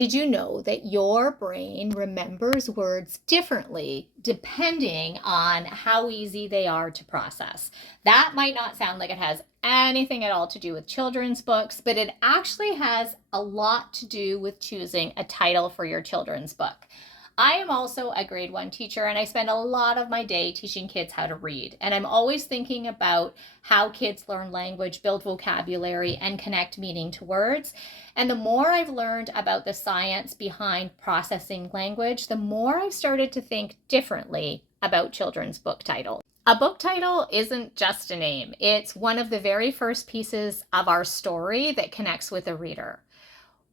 Did you know that your brain remembers words differently depending on how easy they are to process? That might not sound like it has anything at all to do with children's books, but it actually has a lot to do with choosing a title for your children's book. I am also a grade one teacher and I spend a lot of my day teaching kids how to read. And I'm always thinking about how kids learn language, build vocabulary, and connect meaning to words. And the more I've learned about the science behind processing language, the more I've started to think differently about children's book titles. A book title isn't just a name, it's one of the very first pieces of our story that connects with a reader.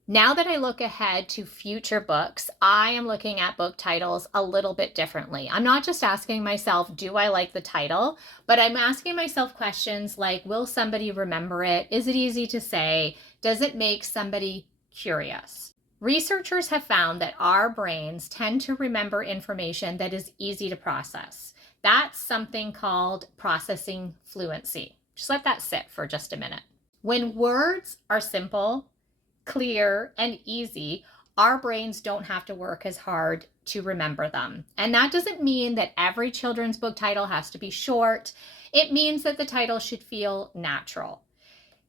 Now that I look ahead to future books, I am looking at book titles a little bit differently. I'm not just asking myself, do I like the title? But I'm asking myself questions like, will somebody remember it? Is it easy to say? Does it make somebody curious? Researchers have found that our brains tend to remember information that is easy to process. That's something called processing fluency. Just let that sit for just a minute. When words are simple, clear, and easy, our brains don't have to work as hard to remember them. And that doesn't mean that every children's book title has to be short. It means that the title should feel natural.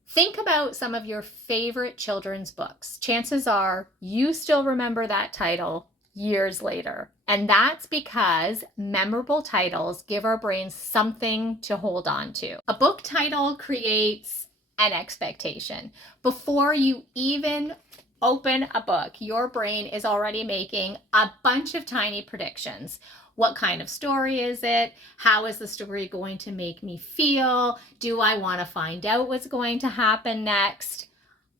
Think about some of your favorite children's books. Chances are you still remember that title years later. And that's because memorable titles give our brains something to hold on to. A book title creates an expectation. Before you even open a book, your brain is already making a bunch of tiny predictions. What kind of story is it? How is the story going to make me feel? Do I want to find out what's going to happen next?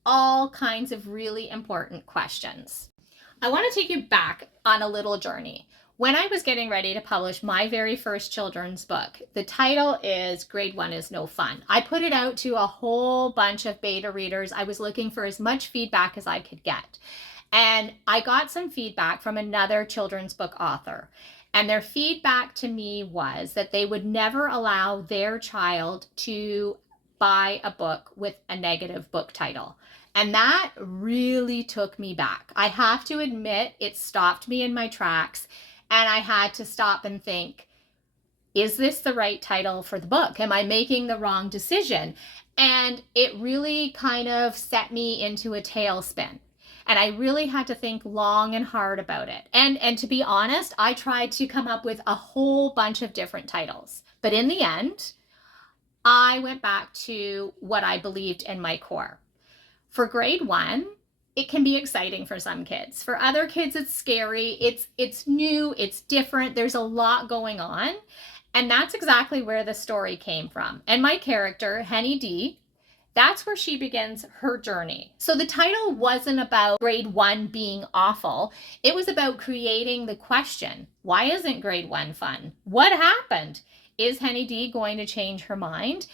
All kinds of really important questions. I want to take you back on a little journey. When I was getting ready to publish my very first children's book, the title is Grade One is No Fun. I put it out to a whole bunch of beta readers. I was looking for as much feedback as I could get. And I got some feedback from another children's book author. And their feedback to me was that they would never allow their child to buy a book with a negative book title. And that really took me back. I have to admit, it stopped me in my tracks. And I had to stop and think, is this the right title for the book? Am I making the wrong decision? And it really kind of set me into a tailspin. And I really had to think long and hard about it. And to be honest, I tried to come up with a whole bunch of different titles. But in the end, I went back to what I believed in my core. For grade one, it can be exciting for some kids. For other kids, it's scary. It's new, it's different. There's a lot going on. And that's exactly where the story came from. And my character, Henny D, that's where she begins her journey. So the title wasn't about grade one being awful. It was about creating the question, why isn't grade one fun? What happened? Is Henny D going to change her mind?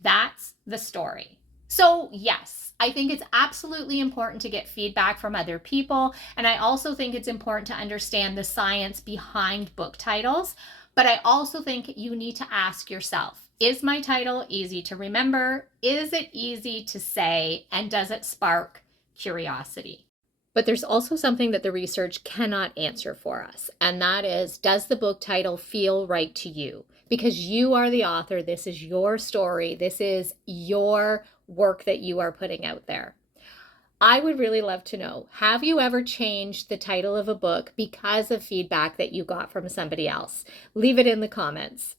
That's the story. So yes, I think it's absolutely important to get feedback from other people. And I also think it's important to understand the science behind book titles. But I also think you need to ask yourself, is my title easy to remember? Is it easy to say? And does it spark curiosity? But there's also something that the research cannot answer for us. And that is, does the book title feel right to you? Because you are the author. This is your story. This is your work that you are putting out there. I would really love to know, have you ever changed the title of a book because of feedback that you got from somebody else? Leave it in the comments.